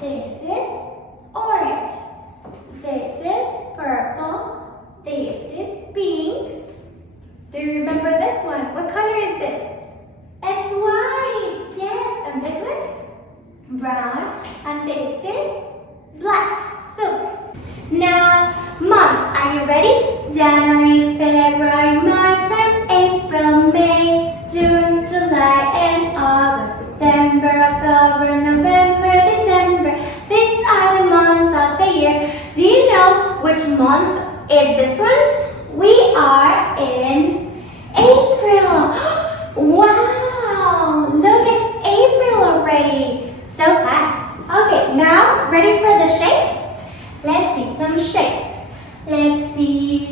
This is orange. This is purple. This is pink. Do you remember this one? What color is this? It's white. Yes. And this one? Brown. And this is black. Silver. Now, months. Are you ready? January, February, March, and April, May, June, July, and August, September, October, November, December. These are the months of the year. Do you know which month is this one? We are in April. Wow! Look, it's April already. So fast. Okay, now ready for the shapes? Let's see some shapes. Let's see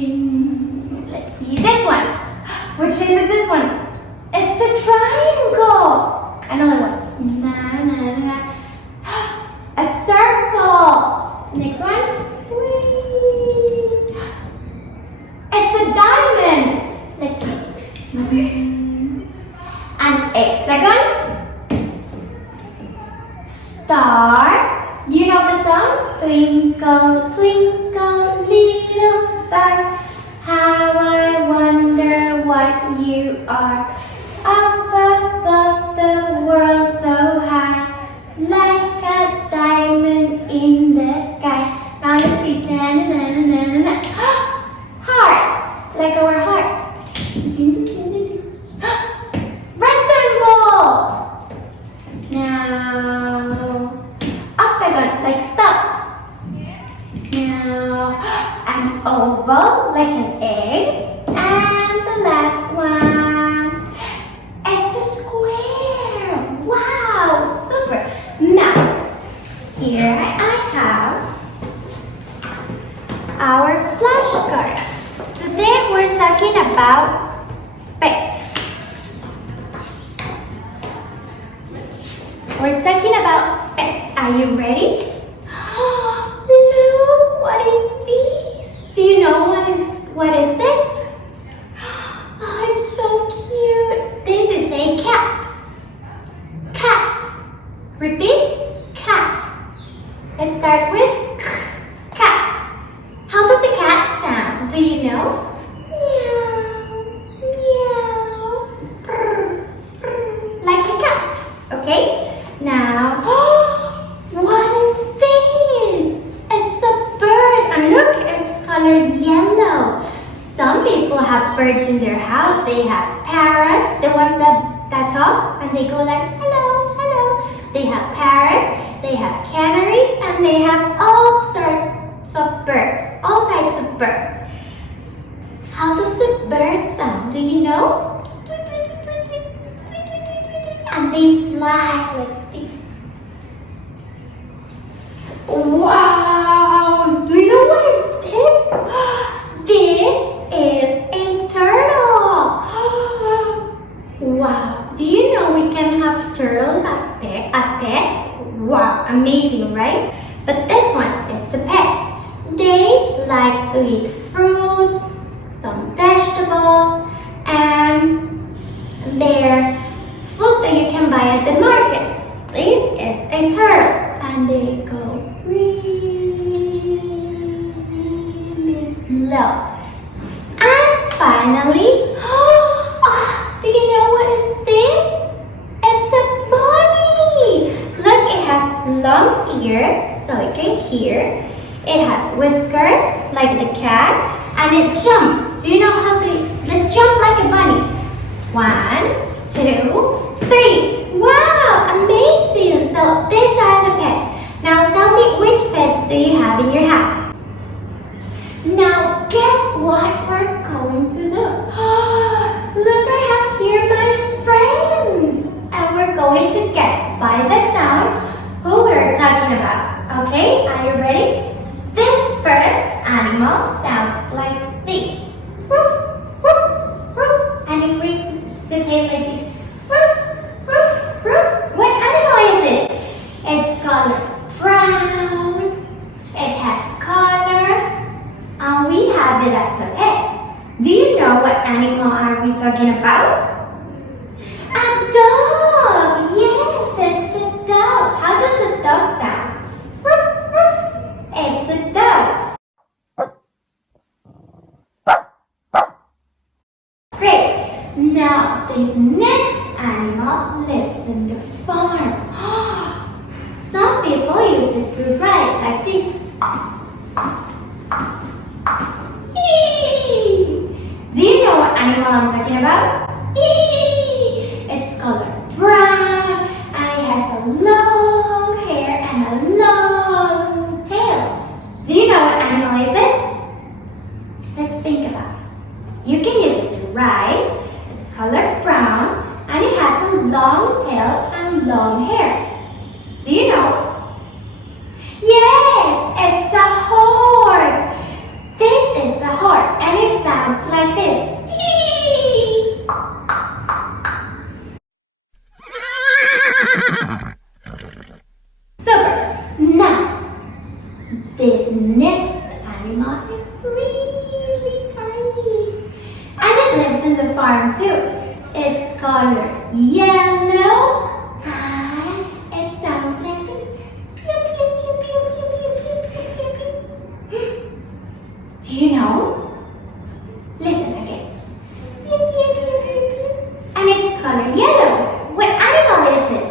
this one. Which shape is this one? It's a triangle. Another one. Na, na, na. A circle. Next one. Whee. It's a diamond. Let's see. An hexagon. Star. You know the song? Twinkle, twinkle, little star. How I wonder what you are. Up above the world so high, like a diamond in the sky. Now let's see. Na, na, na, na, na. Heart, like our heart. Rectangle. Now, octagon, like stop. Now, an oval, like an egg. And the last one, it's a square. Wow, super. Now, here I have our flashcards. Today we're talking about pets. We're talking about pets. Are you ready? Look, what is this? Do you know what is this? Oh, it's so cute. This is a cat. Cat. Repeat. Cat. It starts with cat. How does the cat sound? Do you know? Meow. Meow. Purr, purr, like a cat. Okay? Now, what is this? It's a bird. And look, it's colored yellow. Some people have birds in their house. They have parrots, the ones that talk, and they go like, hello, hello. They have parrots, they have canaries, and they have all sorts of birds, all types of birds. How does the bird sound? Do you know? And they fly like this. Wow! Do you know what is this? This is a turtle. Wow! Do you know we can have turtles as pets? Wow! Amazing, right? But this one, it's a pet. They like to eat fruits, some vegetables, and they're food that you can buy at the market. This is a turtle. And they go really slow. And finally, do you know what is this? It's a bunny. Look, it has long ears so it can hear. It has whiskers like the cat, and it jumps. Do you know how let's jump like a bunny. 1, 2, 3. Wow, amazing. So these are the pets. Now tell me, which pets do you have in your house? Now guess what we're going to do? Look, I have here my friends. And we're going to guess by the sound who we're talking about. Okay, are you ready? This first animal sounds like this. Woof, woof, woof. And it wags the tail like this. Woof, woof, woof. What animal is it? It's called brown. It has color. And we have it as a pet. Do you know what animal are we talking about? A dog. Yes, it's a dog. How does the dog sound? This next animal is really tiny. And it lives in the farm too. Its color yellow and it sounds like this. Pew, pew, pew, pew, pew, pew, pew, pew, pew, pew. Do you know? Listen again. Pew, pew, pew, pew, pew. And its color yellow. What animal is it?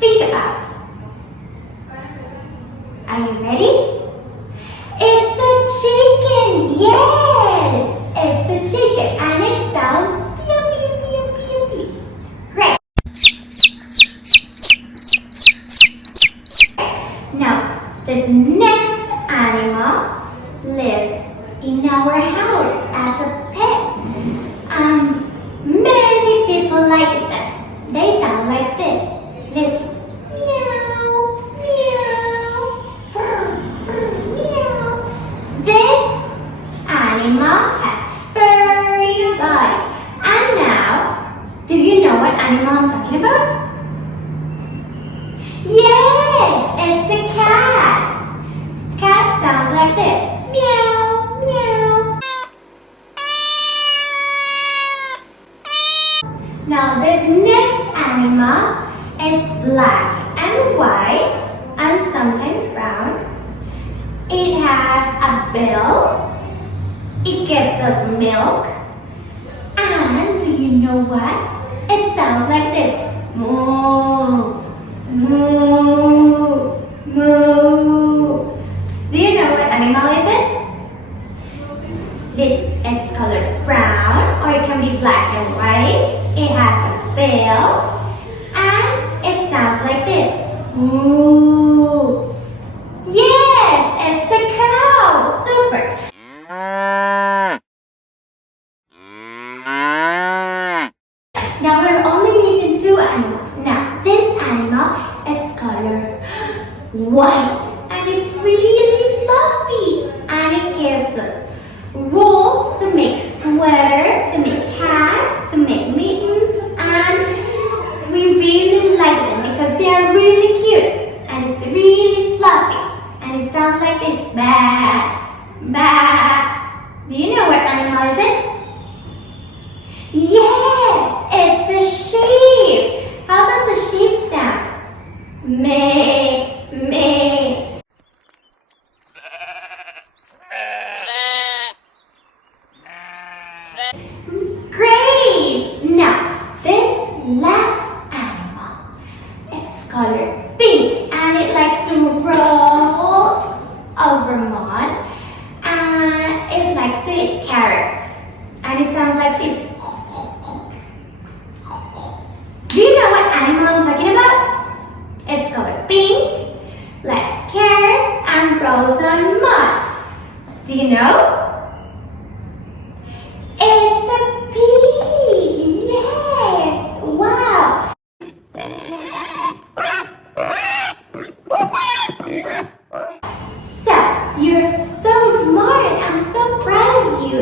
Think about it. Are you ready? It's a chicken. Yes, it's a chicken, and it sounds pew pew pew pew pew. Great. Now, this next animal lives in our house as a pet. Many people like them. They sound like this. Listen. Meow, meow, brr, brr, meow. This animal has furry body. And now, do you know what animal I'm talking about? Yes, it's a cat. Cat sounds like this. Meow, meow. Now this next animal, it's black and white and sometimes brown. It has a bill. It gives us milk. And do you know what? It sounds like this. Moo, moo, moo. Do you know what animal is it? It's colored brown, or it can be black and white. It has a bill. And it sounds like this. Moo. Yes, it's a cow. Super. Now we're only missing two animals. Now this animal, it's colored white and it's really fluffy, and it gives us wool to make sweaters, to make hats, to make mittens, and we really like them because they are really cute and it's really fluffy and it sounds like this. Bah, bah. Do you know what animal is it? Yes, it's a sheep. How does the sheep sound? Meh, meh. Great! Now, this last animal, it's colored pink and it likes to roll over mud and it likes to eat carrots and it sounds like this. Do you know what animal I'm talking about? It's colored pink, likes carrots and rolls on mud. Do you know? It's a pig! Yes! Wow! So, you're so smart. I'm so proud of you.